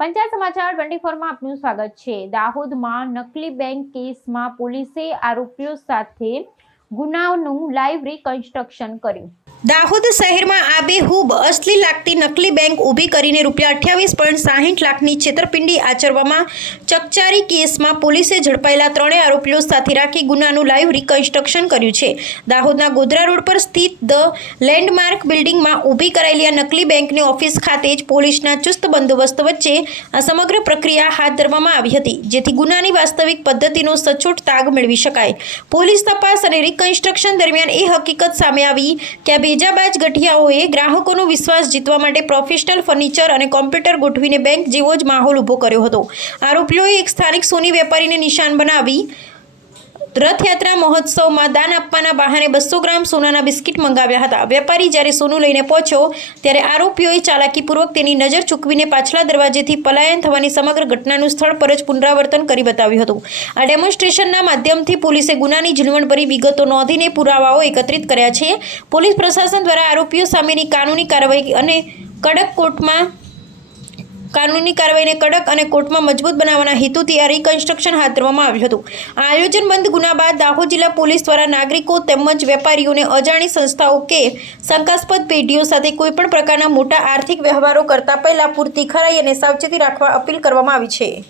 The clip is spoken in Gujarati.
પંચાયત સમાચાર 24 માં આપનું સ્વાગત છે। દાહોદમાં નકલી બેંક કેસમાં પોલીસે આરોપીઓ સાથે ગુનાનું લાઈવ રિકન્સ્ટ્રક્શન કર્યું। દાહોદ શહેરમાં આબેહૂબ અસલી લાગતી નકલી બેંક ઊભી કરીને ₹28.60 લાખની છેતરપિંડી આચરવામાં ચકચારી કેસમાં પોલીસે ઝડપાયેલા ત્રણેય આરોપીઓ સાથે રાખી ગુનાનું લાઈવ રિકન્સ્ટ્રક્શન કર્યું છે। દાહોદના ગોધરા રોડ પર સ્થિત ધ લેન્ડમાર્ક બિલ્ડિંગમાં ઊભી કરાયેલી આ નકલી બેંકની ઓફિસ ખાતે જ પોલીસના ચુસ્ત બંદોબસ્ત વચ્ચે આ સમગ્ર પ્રક્રિયા હાથ ધરવામાં આવી હતી, જેથી ગુનાની વાસ્તવિક પદ્ધતિનો સચોટ તાગ મેળવી શકાય। પોલીસ તપાસ અને રિકન્સ્ટ્રક્શન દરમિયાન એ હકીકત સામે આવી કે બેજાબાજ ગઠિયાઓએ ગ્રાહકોનો વિશ્વાસ જીતવા માટે પ્રોફેશનલ ફર્નિચર અને કોમ્પ્યુટર ગોઠવીને બેંક જેવો જ માહોલ ઊભો કર્યો હતો। આરોપીઓએ એક સ્થાનિક સોની વેપારીને નિશાન બનાવી રથયાત્રા મહોત્સવમાં દાન આપવાના બહાને 200 ગ્રામ સોનાના બિસ્કિટ મંગાવ્યા હતા। વેપારી જ્યારે સોનું લઈને પહોંચ્યો ત્યારે આરોપીઓએ ચાલાકીપૂર્વક તેની નજર ચૂકવીને પાછલા દરવાજેથી પલાયન થવાની સમગ્ર ઘટનાનું સ્થળ પર જ પુનરાવર્તન કરી બતાવ્યું હતું। આ ડેમોન્સ્ટ્રેશનના માધ્યમથી પોલીસે ગુનાની ઝીણવટભરી વિગતો નોંધીને પુરાવાઓ એકત્રિત કર્યા છે। પોલીસ પ્રશાસન દ્વારા આરોપીઓ સામેની કાનૂની કાર્યવાહીને કડક અને કોર્ટમાં મજબૂત બનાવવાના હેતુથી આ રિકન્સ્ટ્રક્શન હાથ ધરવામાં આવ્યું હતું। આ આયોજનબદ્ધ ગુના બાદ દાહોદ જિલ્લા પોલીસ દ્વારા નાગરિકો તેમજ વેપારીઓને અજાણી સંસ્થાઓ કે શંકાસ્પદ પેઢીઓ સાથે કોઈપણ પ્રકારના મોટા આર્થિક વ્યવહારો કરતા પહેલા પૂરતી ખરાઈ અને સાવચેતી રાખવા અપીલ કરવામાં આવી છે।